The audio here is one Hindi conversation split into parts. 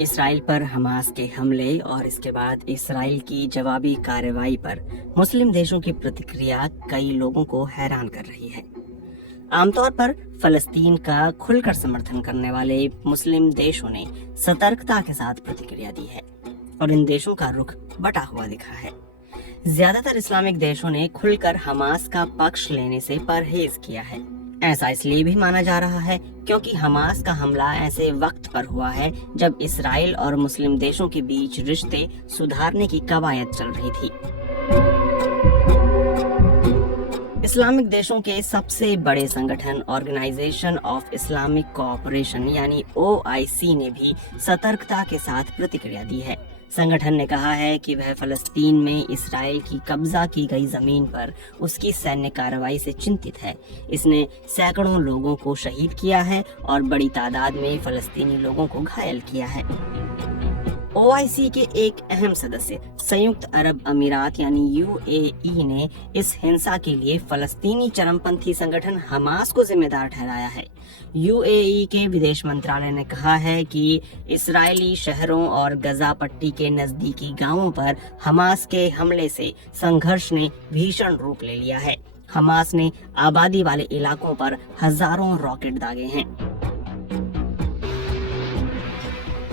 इसराइल पर हमास के हमले और इसके बाद इसराइल की जवाबी कार्रवाई पर मुस्लिम देशों की प्रतिक्रिया कई लोगों को हैरान कर रही है। आमतौर पर फलस्तीन का खुलकर समर्थन करने वाले मुस्लिम देशों ने सतर्कता के साथ प्रतिक्रिया दी है और इन देशों का रुख बटा हुआ दिखा है। ज्यादातर इस्लामिक देशों ने खुलकर हमास का पक्ष लेने से परहेज किया है। ऐसा इसलिए भी माना जा रहा है क्योंकि हमास का हमला ऐसे वक्त पर हुआ है जब इसराइल और मुस्लिम देशों के बीच रिश्ते सुधारने की कवायद चल रही थी। इस्लामिक देशों के सबसे बड़े संगठन ऑर्गेनाइजेशन ऑफ इस्लामिक कोऑपरेशन यानी OIC ने भी सतर्कता के साथ प्रतिक्रिया दी है। संगठन ने कहा है कि वह फलस्तीन में इसराइल की कब्जा की गई जमीन पर उसकी सैन्य कार्रवाई से चिंतित है। इसने सैकड़ों लोगों को शहीद किया है और बड़ी तादाद में फलस्तीनी लोगों को घायल किया है। OIC के एक अहम सदस्य संयुक्त अरब अमीरात यानी UAE ने इस हिंसा के लिए फलस्तीनी चरमपंथी संगठन हमास को जिम्मेदार ठहराया है। UAE के विदेश मंत्रालय ने कहा है कि इस्राएली शहरों और गजा पट्टी के नजदीकी गांवों पर हमास के हमले से संघर्ष ने भीषण रूप ले लिया है। हमास ने आबादी वाले इलाकों पर हजारों रॉकेट दागे हैं।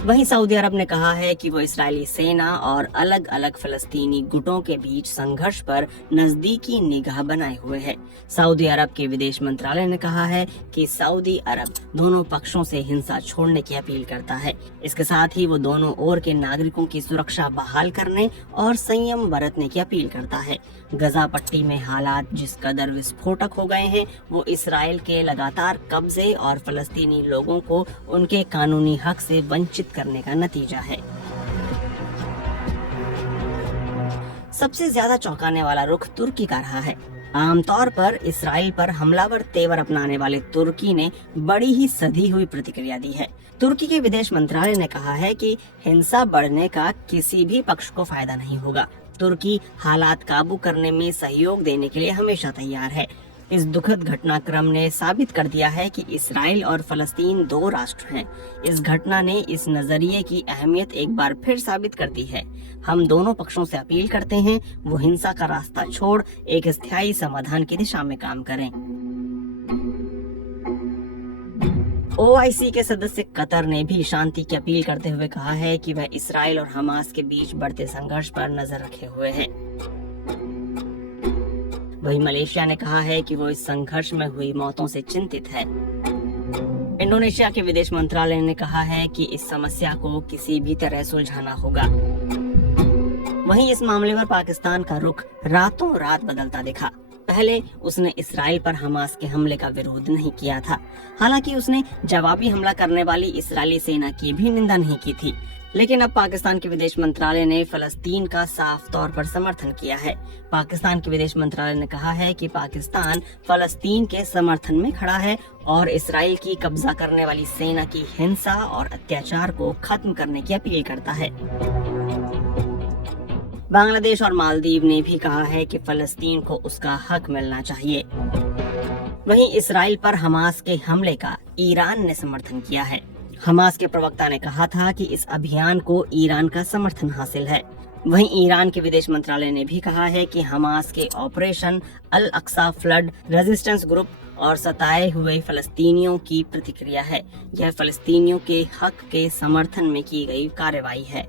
वहीं सऊदी अरब ने कहा है कि वो इस्राएली सेना और अलग अलग फलस्तीनी गुटों के बीच संघर्ष पर नजदीकी निगाह बनाए हुए है। सऊदी अरब के विदेश मंत्रालय ने कहा है कि सऊदी अरब दोनों पक्षों से हिंसा छोड़ने की अपील करता है। इसके साथ ही वो दोनों ओर के नागरिकों की सुरक्षा बहाल करने और संयम बरतने की अपील करता है। गजा पट्टी में हालात जिस कदर विस्फोटक हो गए हैं वो इसराइल के लगातार कब्जे और फलस्तीनी लोगों को उनके कानूनी हक से वंचित करने का नतीजा है। सबसे ज्यादा चौंकाने वाला रुख तुर्की का रहा है। आमतौर पर इसराइल पर हमलावर तेवर अपनाने वाले तुर्की ने बड़ी ही सधी हुई प्रतिक्रिया दी है। तुर्की के विदेश मंत्रालय ने कहा है कि हिंसा बढ़ने का किसी भी पक्ष को फायदा नहीं होगा। तुर्की हालात काबू करने में सहयोग देने के लिए हमेशा तैयार है। इस दुखद घटनाक्रम ने साबित कर दिया है कि इसराइल और फलस्तीन दो राष्ट्र हैं। इस घटना ने इस नजरिए की अहमियत एक बार फिर साबित कर दी है। हम दोनों पक्षों से अपील करते हैं वो हिंसा का रास्ता छोड़ एक स्थायी समाधान की दिशा में काम करें। OIC के सदस्य कतर ने भी शांति की अपील करते हुए कहा है कि वह इसराइल और हमास के बीच बढ़ते संघर्ष पर नजर रखे हुए है। वहीं मलेशिया ने कहा है कि वो इस संघर्ष में हुई मौतों से चिंतित है। इंडोनेशिया के विदेश मंत्रालय ने कहा है कि इस समस्या को किसी भी तरह सुलझाना होगा। वहीं इस मामले पर पाकिस्तान का रुख रातों रात बदलता दिखा। पहले उसने इसराइल पर हमास के हमले का विरोध नहीं किया था। हालांकि उसने जवाबी हमला करने वाली इस्राएली सेना की भी निंदा नहीं की थी। लेकिन अब पाकिस्तान के विदेश मंत्रालय ने फलस्तीन का साफ तौर पर समर्थन किया है। पाकिस्तान के विदेश मंत्रालय ने कहा है कि पाकिस्तान फलस्तीन के समर्थन में खड़ा है और इसराइल की कब्जा करने वाली सेना की हिंसा और अत्याचार को खत्म करने की अपील करता है। बांग्लादेश और मालदीव ने भी कहा है कि फलस्तीन को उसका हक मिलना चाहिए। वहीं इसराइल पर हमास के हमले का ईरान ने समर्थन किया है। हमास के प्रवक्ता ने कहा था कि इस अभियान को ईरान का समर्थन हासिल है। वहीं ईरान के विदेश मंत्रालय ने भी कहा है कि हमास के ऑपरेशन अल अक्सा फ्लड रेजिस्टेंस ग्रुप और सताए हुए फलस्तीनियों की प्रतिक्रिया है। यह फलस्तीनियों के हक के समर्थन में की गई कार्रवाई है।